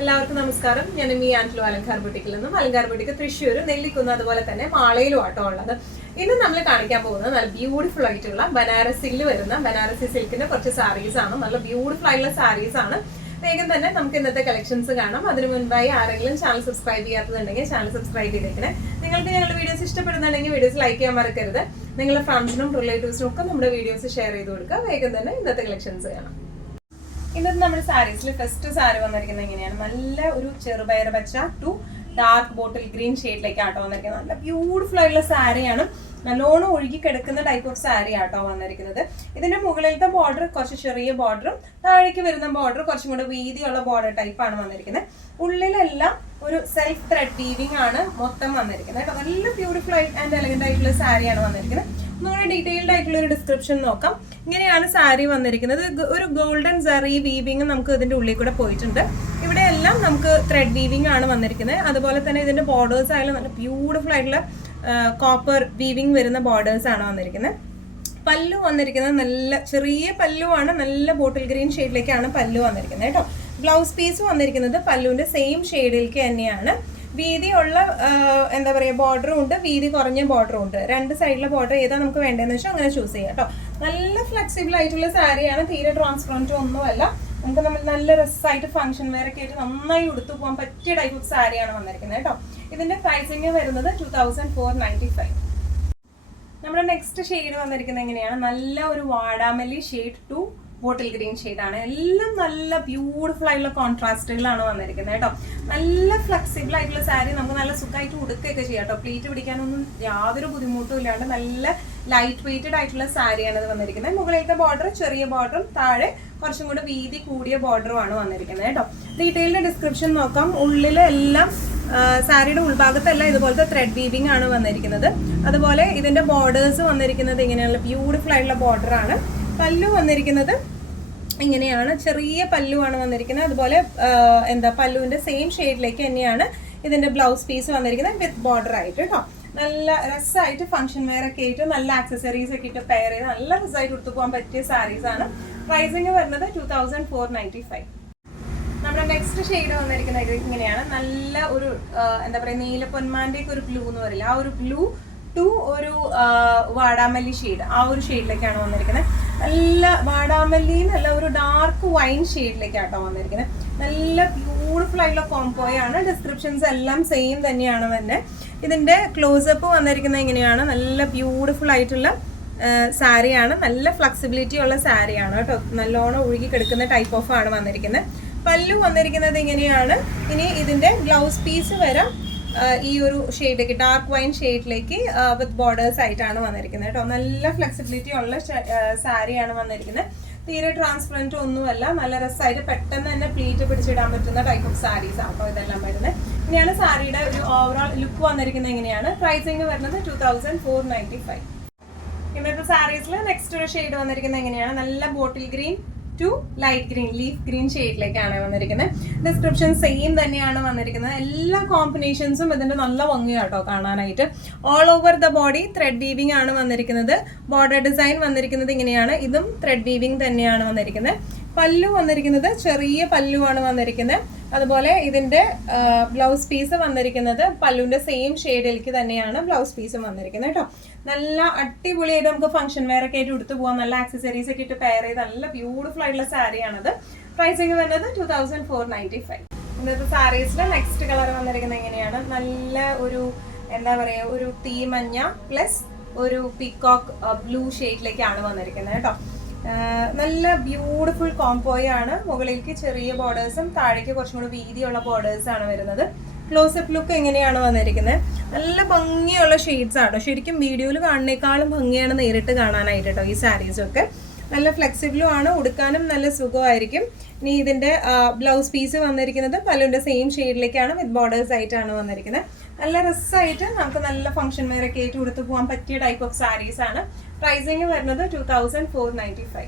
എല്ലാവർക്കും നമസ്കാരം. ഞാൻ മീ ആൻഡ്ലു അലങ്കാർ ബുട്ടിക്കിൽ നിന്നും. അലങ്കാർ ബുട്ടിക്ക് തൃശ്ശൂർ, നെല്ലിക്കുന്ന്, അതുപോലെ തന്നെ മാളയിലും ആട്ടോ ഉള്ളത്. ഇന്ന് നമ്മൾ കാണിക്കാൻ പോകുന്നത് നല്ല ബ്യൂട്ടിഫുൾ ആയിട്ടുള്ള ബനാറസിൽ വരുന്ന ബനാറസി സിൽക്കിന്റെ കുറച്ച് സാരീസ് ആണ്. നല്ല ബ്യൂട്ടിഫുൾ ആയിട്ടുള്ള സാരീസ് ആണ്. വേഗം തന്നെ നമുക്ക് ഇന്നത്തെ കളക്ഷൻസ് കാണാം. അതിനു മുൻപായി ആരെങ്കിലും ചാനൽ സബ്സ്ക്രൈബ് ചെയ്യാത്തതുണ്ടെങ്കിൽ ചാനൽ സബ്സ്ക്രൈബ് ചെയ്തേക്കണേ. നിങ്ങൾക്ക് ഞങ്ങളുടെ വീഡിയോസ് ഇഷ്ടപ്പെടുന്നുണ്ടെങ്കിൽ വീഡിയോസ് ലൈക്ക് ചെയ്യാൻ മറക്കരുത്. നിങ്ങളുടെ ഫ്രണ്ട്സിനും റിലേറ്റീവ്സിനും ഒക്കെ നമ്മുടെ വീഡിയോസ് ഷെയർ ചെയ്ത് കൊടുക്കുക. വേഗം തന്നെ ഇന്നത്തെ കളക്ഷൻസ് കാണാം. ഇന്നത്തെ നമ്മുടെ സാരീസിൽ ഫസ്റ്റ് സാരി വന്നിരിക്കുന്നത് എങ്ങനെയാണ്? നല്ല ഒരു ചെറുപയർ പച്ച ടു ഡാർക്ക് ബോട്ടിൽ ഗ്രീൻ ഷെയ്ഡിലേക്ക് ആട്ടോ വന്നിരിക്കുന്നത്. നല്ല ബ്യൂട്ടിഫുൾ ആയിട്ടുള്ള സാരിയാണ്. നല്ലോണം ഒഴുകി കിടക്കുന്ന ടൈപ്പ് ഓഫ് സാരി ആട്ടോ വന്നിരിക്കുന്നത്. ഇതിന്റെ മുകളിലത്തെ ബോർഡർ കുറച്ച് ചെറിയ ബോർഡറും താഴേക്ക് വരുന്ന ബോർഡർ കുറച്ചും കൂടെ വീതിയുള്ള ബോർഡർ ടൈപ്പാണ് വന്നിരിക്കുന്നത്. ഉള്ളിലെല്ലാം ഒരു സെൽഫ് ത്രെഡ് വീവിംഗ് ആണ് മൊത്തം വന്നിരിക്കുന്നത് കേട്ടോ. നല്ല ബ്യൂട്ടിഫുൾ ആൻഡ് എലഗന്റ് ആയിട്ടുള്ള സാരിയാണ് വന്നിരിക്കുന്നത്. നമ്മുടെ ഡീറ്റെയിൽഡ് ആയിട്ടുള്ള ഒരു ഡിസ്ക്രിപ്ഷൻ നോക്കാം. ഇങ്ങനെയാണ് സാരി വന്നിരിക്കുന്നത്. ഒരു ഗോൾഡൻ സറി വീവിംഗ് നമുക്ക് ഇതിന്റെ ഉള്ളിൽ കൂടെ പോയിട്ടുണ്ട്. ഇവിടെ എല്ലാം നമുക്ക് ത്രെഡ് വീവിംഗ് ആണ് വന്നിരിക്കുന്നത്. അതുപോലെ തന്നെ ഇതിന്റെ ബോർഡേഴ്സ് ആയാലും നല്ല ബ്യൂട്ടിഫുൾ ആയിട്ടുള്ള കോപ്പർ വീവിംഗ് വരുന്ന ബോർഡേഴ്സ് ആണ് വന്നിരിക്കുന്നത്. പല്ലു വന്നിരിക്കുന്നത് നല്ല ചെറിയ പല്ലുവാണ്. നല്ല ബോട്ടിൽ ഗ്രീൻ ഷെയ്ഡിലേക്കാണ് പല്ലു വന്നിരിക്കുന്നത് കേട്ടോ. ബ്ലൗസ് പീസ് വന്നിരിക്കുന്നത് പല്ലുവിന്റെ സെയിം ഷെയ്ഡിലേക്ക് തന്നെയാണ്. വീതിയുള്ള എന്താ പറയുക ബോർഡറും ഉണ്ട്, വീതി കുറഞ്ഞ ബോർഡറും ഉണ്ട്. രണ്ട് സൈഡിലെ ബോർഡർ ഏതാ നമുക്ക് വേണ്ടതെന്ന് വെച്ചാൽ അങ്ങനെ ചൂസ് ചെയ്യാം കേട്ടോ. നല്ല ഫ്ലെക്സിബിൾ ആയിട്ടുള്ള സാരിയാണ്. തീരെ ട്രാൻസ്പെറൻറ്റും ഒന്നുമല്ല. നമുക്ക് നമ്മൾ നല്ല രസമായിട്ട് ഫംഗ്ഷൻ വെയർ ഒക്കെ ആയിട്ട് നന്നായി ഉടുത്തു പോകാൻ പറ്റിയ ടൈപ്പ് ഓഫ് സാരിയാണ് വന്നിരിക്കുന്നത് കേട്ടോ. ഇതിന്റെ പ്രൈസിങ് വരുന്നത് 2495. നമ്മുടെ നെക്സ്റ്റ് ഷെയ്ഡ് വന്നിരിക്കുന്നത് എങ്ങനെയാണ്? നല്ല ഒരു വാടാമല്ലി ഷെയ്ഡ് ടു ബോട്ടിൽ ഗ്രീൻ ഷെയ്ഡാണ്. എല്ലാം നല്ല ബ്യൂട്ടിഫുൾ ആയിട്ടുള്ള കോൺട്രാസ്റ്റുകളാണ് വന്നിരിക്കുന്നത് കേട്ടോ. നല്ല ഫ്ലെക്സിബിൾ ആയിട്ടുള്ള സാരി നമുക്ക് നല്ല സുഖമായിട്ട് ഉടുക്കുകയൊക്കെ ചെയ്യാം കേട്ടോ. പ്ലീറ്റ് പിടിക്കാനൊന്നും യാതൊരു ബുദ്ധിമുട്ടും ഇല്ലാണ്ട് നല്ല ലൈറ്റ് വെയ്റ്റഡ് ആയിട്ടുള്ള സാരിയാണ് ഇത് വന്നിരിക്കുന്നത്. മുകളിലത്തെ ബോർഡർ ചെറിയ ബോർഡറും താഴെ കുറച്ചും കൂടെ വീതി കൂടിയ ബോർഡറും ആണ് വന്നിരിക്കുന്നത് കേട്ടോ. ഡീറ്റെയിൽഡ് ഡിസ്ക്രിപ്ഷൻ നോക്കാം. ഉള്ളിലെല്ലാം സാരിയുടെ ഉൾഭാഗത്തെല്ലാം ഇതുപോലത്തെ ത്രെഡ് വീവിംഗ് ആണ് വന്നിരിക്കുന്നത്. അതുപോലെ ഇതിന്റെ ബോർഡേഴ്സ് വന്നിരിക്കുന്നത് ഇങ്ങനെയുള്ള ബ്യൂട്ടിഫുൾ ആയിട്ടുള്ള ബോർഡർ ആണ്. പല്ലു വന്നിരിക്കുന്നത് ഇങ്ങനെയാണ്, ചെറിയ പല്ലുവാണ് വന്നിരിക്കുന്നത്. അതുപോലെ പല്ലുവിന്റെ സെയിം ഷെയ്ഡിലേക്ക് തന്നെയാണ് ഇതിന്റെ ബ്ലൗസ് പീസ് വന്നിരിക്കുന്നത് വിത്ത് ബോർഡർ ആയിട്ട് കേട്ടോ. നല്ല രസമായിട്ട് ഫംഗ്ഷൻ വെയർ ഒക്കെ ആയിട്ട് നല്ല ആക്സസറീസ് ഒക്കെ ഇട്ട് പെയർ ചെയ്ത് നല്ല രസമായിട്ട് എടുത്തു പോകാൻ പറ്റിയ സാരീസ് ആണ്. പ്രൈസിങ് വരുന്നത് 2495. നമ്മുടെ നെക്സ്റ്റ് ഷെയ്ഡ് വന്നിരിക്കുന്നത് ഇങ്ങനെയാണ്. നല്ല ഒരു എന്താ പറയുക നീലപ്പൊന്മാന്റെ ഒരു ബ്ലൂ എന്ന് പറയില്ല, ആ ഒരു ബ്ലൂ ടു ഒരു വാടാമല്ലി ഷെയ്ഡ്, ആ ഒരു ഷെയ്ഡിലേക്കാണ് വന്നിരിക്കുന്നത്. നല്ല വാടാമല്ലി എന്നല്ല ഒരു ഡാർക്ക് വൈൻ ഷെയ്ഡിലേക്കാട്ടോ വന്നിരിക്കുന്നത്. നല്ല ബ്യൂട്ടിഫുൾ ആയിട്ടുള്ള കോംബോയാണ്. ഡിസ്ക്രിപ്ഷൻസ് എല്ലാം സെയിം തന്നെയാണ് തന്നെ. ഇതിന്റെ ക്ലോസപ്പ് വന്നിരിക്കുന്നത് എങ്ങനെയാണ്? നല്ല ബ്യൂട്ടിഫുൾ ആയിട്ടുള്ള സാരിയാണ്. നല്ല ഫ്ലെക്സിബിലിറ്റി ഉള്ള സാരിയാണ് കേട്ടോ. നല്ലോണം ഒഴുകി കിടക്കുന്ന ടൈപ്പ് ഓഫ് ആണ് വന്നിരിക്കുന്നത്. പല്ലു വന്നിരിക്കുന്നത് ഇങ്ങനെയാണ്. ഇനി ഇതിന്റെ ബ്ലൗസ് പീസ് വരാം ഈ ഒരു ഷെയ്ഡിലേക്ക് ഡാർക്ക് വൈൻ ഷെയ്ഡിലേക്ക് വിത്ത് ബോർഡേഴ്സ് ആയിട്ടാണ് വന്നിരിക്കുന്നത് കേട്ടോ. നല്ല ഫ്ലെക്സിബിലിറ്റി ഉള്ള സാരിയാണ് വന്നിരിക്കുന്നത്. തീരെ ട്രാൻസ്പെറൻറ്റ് ഒന്നുമല്ല. നല്ല രസമായിട്ട് പെട്ടെന്ന് തന്നെ പ്ലീറ്റ് പിടിച്ചിടാൻ പറ്റുന്ന ടൈപ്പ് ഓഫ് സാരീസ് ആട്ടോ ഇതെല്ലാം വരുന്നത്. ഇനിയാണ് സാരിയുടെ ഒരു ഓവറോൾ ലുക്ക് വന്നിരിക്കുന്നത് എങ്ങനെയാണ്? പ്രൈസിങ് വരുന്നത് 2495. ഇന്നത്തെ സാരീസിൽ നെക്സ്റ്റ് ഒരു ഷെയ്ഡ് വന്നിരിക്കുന്നത് എങ്ങനെയാണ്? നല്ല bottle green to light green leaf green ഷെയ്ഡിലേക്കാണ് വന്നിരിക്കുന്നത്. ഡിസ്ക്രിപ്ഷൻ സെയിം തന്നെയാണ് വന്നിരിക്കുന്നത്. എല്ലാ കോമ്പിനേഷൻസും ഇതിന്റെ നല്ല ഭംഗിയാട്ടോ കാണാനായിട്ട്. All over the body thread weaving ആണ് വന്നിരിക്കുന്നത്. ബോർഡർ ഡിസൈൻ വന്നിരിക്കുന്നത് ഇങ്ങനെയാണ്. ഇതും ത്രെഡ് വീവിംഗ് തന്നെയാണ് വന്നിരിക്കുന്നത്. പല്ലു വന്നിരിക്കുന്നത് ചെറിയ പല്ലുവാണ് വന്നിരിക്കുന്നത്. അതുപോലെ ഇതിന്റെ ബ്ലൗസ് പീസ് വന്നിരിക്കുന്നത് പല്ലുവിന്റെ സെയിം ഷെയ്ഡിലേക്ക് തന്നെയാണ് ബ്ലൗസ് പീസും വന്നിരിക്കുന്നത് കേട്ടോ. നല്ല അടിപൊളിയായിട്ട് നമുക്ക് ഫംഗ്ഷൻ വെയർ ഒക്കെ ആയിട്ട് എടുത്തു പോകാം. നല്ല ആക്സസറീസ് ഒക്കെ ഇട്ട് പെയർ ചെയ്ത് നല്ല ബ്യൂട്ടിഫുൾ ആയിട്ടുള്ള സാരിയാണത്. പ്രൈസിങ് വരുന്നത് 2495. ഇന്നത്തെ സാരീസിലെ നെക്സ്റ്റ് കളർ വന്നിരിക്കുന്നത് എങ്ങനെയാണ്? നല്ല ഒരു എന്താ പറയുക ഒരു തീ മഞ്ഞ പ്ലസ് ഒരു പീകോക്ക് ബ്ലൂ ഷെയ്ഡിലേക്കാണ് വന്നിരിക്കുന്നത് കേട്ടോ. നല്ല ബ്യൂട്ടിഫുൾ കോംബോയാണ്. മുകളിലേക്ക് ചെറിയ ബോർഡേഴ്സും താഴേക്ക് കുറച്ചും കൂടി വീതിയുള്ള ബോർഡേഴ്സ് ആണ് വരുന്നത്. ക്ലോസപ്പ് ലുക്ക് എങ്ങനെയാണ് വന്നിരിക്കുന്നത്? നല്ല ഭംഗിയുള്ള ഷെയ്ഡ്സ് ആട്ടോ. ശരിക്കും വീഡിയോയിൽ കാണുന്നേക്കാളും ഭംഗിയാണ് നേരിട്ട് കാണാനായിട്ട് കേട്ടോ. ഈ സാരീസൊക്കെ നല്ല ഫ്ലെക്സിബിളും ആണ്, ഉടുക്കാനും നല്ല സുഖമായിരിക്കും. ഇനി ഇതിന്റെ ബ്ലൗസ് പീസ് വന്നിരിക്കുന്നത് പല്ലുവിന്റെ സെയിം ഷെയ്ഡിലേക്കാണ് വിത്ത് ബോർഡേഴ്സ് ആയിട്ടാണ് വന്നിരിക്കുന്നത്. നല്ല രസമായിട്ട് നമുക്ക് നല്ല ഫംഗ്ഷൻ വെയർ ഒക്കെ ആയിട്ട് ഉടുത്തു പോകാൻ പറ്റിയ ടൈപ്പ് ഓഫ് സാരീസ് ആണ്. പ്രൈസിങ് വരുന്നത് 2495.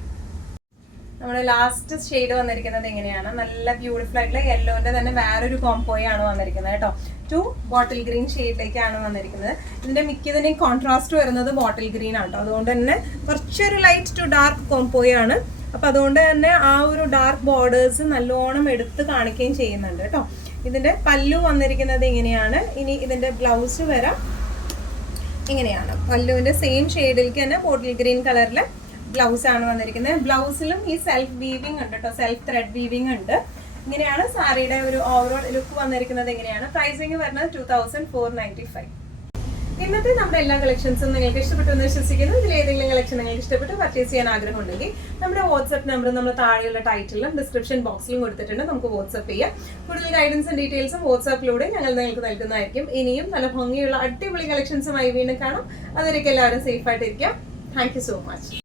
നമ്മുടെ ലാസ്റ്റ് ഷെയ്ഡ് വന്നിരിക്കുന്നത് എങ്ങനെയാണ്? നല്ല ബ്യൂട്ടിഫുൾ ആയിട്ടുള്ള യെല്ലോന്റെ തന്നെ വേറൊരു കോംബോയാണ് വന്നിരിക്കുന്നത് കേട്ടോ. ടു ബോട്ടിൽ ഗ്രീൻ ഷെയ്ഡിലേക്കാണ് വന്നിരിക്കുന്നത്. ഇതിന്റെ മിക്കതിന്റെയും കോൺട്രാസ്റ്റ് വരുന്നത് ബോട്ടിൽ ഗ്രീൻ ആട്ടോ. അതുകൊണ്ട് തന്നെ കുറച്ചൊരു ലൈറ്റ് ടു ഡാർക്ക് കോംബോയാണ്. അപ്പൊ അതുകൊണ്ട് തന്നെ ആ ഒരു ഡാർക്ക് ബോർഡേഴ്സ് നല്ലോണം എടുത്ത് കാണിക്കുകയും ചെയ്യുന്നുണ്ട് കേട്ടോ. ഇതിന്റെ പല്ലു വന്നിരിക്കുന്നത് ഇങ്ങനെയാണ്. ഇനി ഇതിന്റെ ബ്ലൗസ് വരാം ഇങ്ങനെയാണ്. പല്ലുവിന്റെ സെയിം ഷെയ്ഡിലേക്ക് തന്നെ ബോട്ടിൽ ഗ്രീൻ കളറിലെ ബ്ലൗസ് ആണ് വന്നിരിക്കുന്നത്. ബ്ലൗസിലും ഈ സെൽഫ് വീവിംഗ് ഉണ്ട് കേട്ടോ, സെൽഫ് ത്രെഡ് വീവിംഗ് ഉണ്ട്. ഇങ്ങനെയാണ് സാരിയുടെ ഒരു ഓവറോൾ ലുക്ക് വന്നിരിക്കുന്നത്. എങ്ങനെയാണ് പ്രൈസിങ് വരുന്നത് 2495. ഇന്നത്തെ നമ്മുടെ എല്ലാ കളക്ഷൻസും നിങ്ങൾക്ക് ഇഷ്ടപ്പെട്ടു എന്ന് വിശ്വസിക്കുന്നു. ഇതിൽ ഏതെങ്കിലും കളക്ഷൻ നിങ്ങൾക്ക് ഇഷ്ടപ്പെട്ട് പർച്ചേസ് ചെയ്യാൻ ആഗ്രഹമുണ്ടെങ്കിൽ നമ്മുടെ വാട്സ്ആപ്പ് നമ്പർ നമ്മൾ താഴെയുള്ള ടൈറ്റിലും ഡിസ്ക്രിപ്ഷൻ ബോക്സിലും കൊടുത്തിട്ടുണ്ട്. നമുക്ക് വാട്സ്ആപ്പ് ചെയ്യാം. കൂടുതൽ ഗൈഡൻസും ഡീറ്റെയിൽസും വാട്സ്ആപ്പിലൂടെ ഞങ്ങൾ നിങ്ങൾക്ക് നൽകുന്നതായിരിക്കും. ഇനിയും നല്ല ഭംഗിയുള്ള അടിപൊളി കളക്ഷൻസുമായി വീണ്ടും കാണാം. അതുവരേക്കും എല്ലാവരും സേഫ് ആയിട്ടിരിക്കാം. Thank you so much.